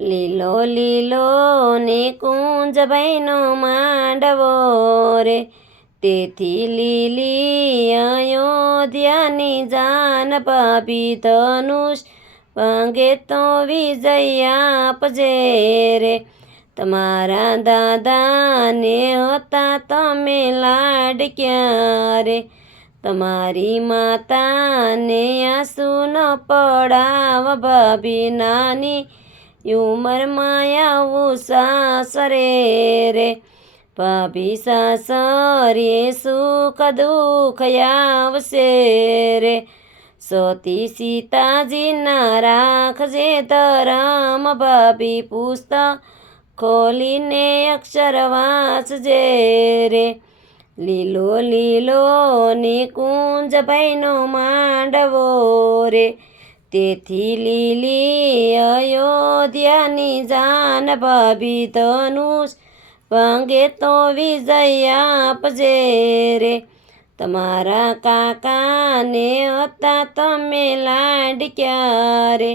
લીલો લીલો ને કુંજ ભાઈનો માંડવો રે, તેથી લીલી અયોધ્યાની જાન પાપી ધનુષ ભાંગે તો વિજય આપજે રે. તમારા દાદાને હતા તમે લાડક્યા રે, તમારી માતાને આંસુ ન પડાવ ભાભી નાની ઉંમરમાં આવું સાસરે રે. ભાભી સાસરીએ સુખ દુઃખ આવશે રે, સતી સીતાજીના રાખજે ધરમ ભાભી પુસ્તક ખોલીને અક્ષર વાંચજે રે. લીલો લીલો ને કુંજ ભાઈનો માંડવો રે, તેથી લીલી અયોધ્યાની જાન ભાભી ધનુષ ભાંગે તો વિજય આપજે રે. તમારા કાકાને હતા તમે લાડક્યા રે,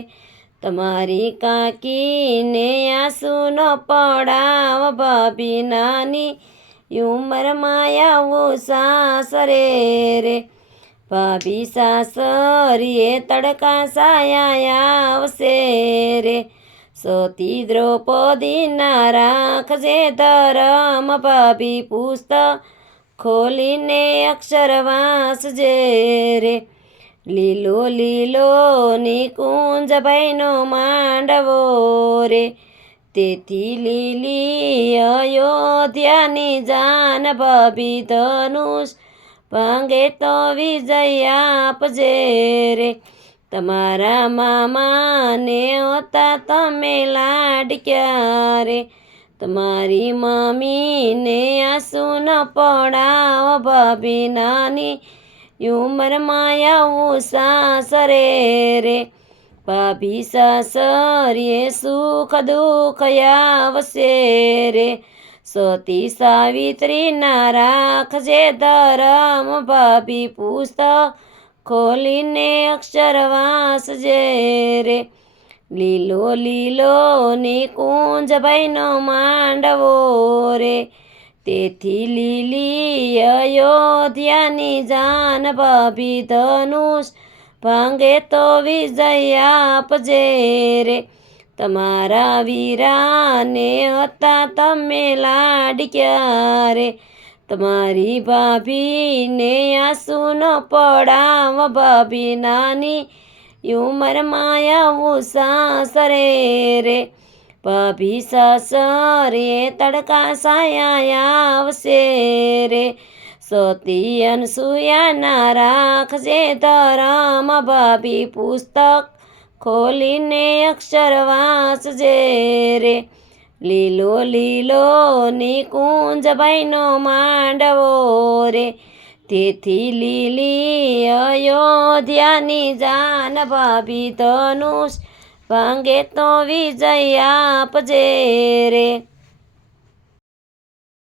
તમારી કાકીને આંસુ ન પડાવ ભાભી નાની ઉંમરમાં આવું સાસરે રે. ભાભી સાસરીએ તડકા સાયા આવશે રે, સતી દ્રૌપદીના રાખજે ધરમ ભાભી પુસ્તક ખોલીને અક્ષર વાંચજે રે. લીલો લીલો ને કુંજ ભાઈનો માંડવો રે, તેથી લીલી અયોધ્યાની જાન ભાભી ધનુષ ભાંગે તો વિજય આપજે રે. તમારા મામાને હતા તમે લાડક્યા રે, તમારી મમ્મીને આંસુ ન પડાવ ભાભી નાની ઉંમરમાં આવું સાસરે રે. ભાભી સાસરીએ સુખ દુઃખ આવશે રે, સતી સાવિત્રીના રાખજે ધરમ ભાભી પુસ્તક ખોલીને અક્ષર વાંચજે રે. લીલો લીલો ને કુંજ ભાઈનો માંડવો રે, તેથી લીલી અયોધ્યાની જાન ભાભી ધનુષ ભાંગે તો વિજય આપજે રે. તમારા વીરાને હતા તમે લાડક્યા રે, તમારી ભાભીને આંસુ ન પડાવ ભાભી નાની ઉંમરમાં આવું સાસરે રે. ભાભી સાસરીએ તડકા સાયા આવશે રે, સતી અનસુયાના રાખજે ધરમ ભાભી પુસ્તક ખોલીને અક્ષર વાંચજે રે. લીલો લીલો ને કુંજ ભાઈનો માંડવો રે, તેથી લીલી અયોધ્યાની જાન ભાભી ધનુષ ભાંગે તો વિજય આપજે રે.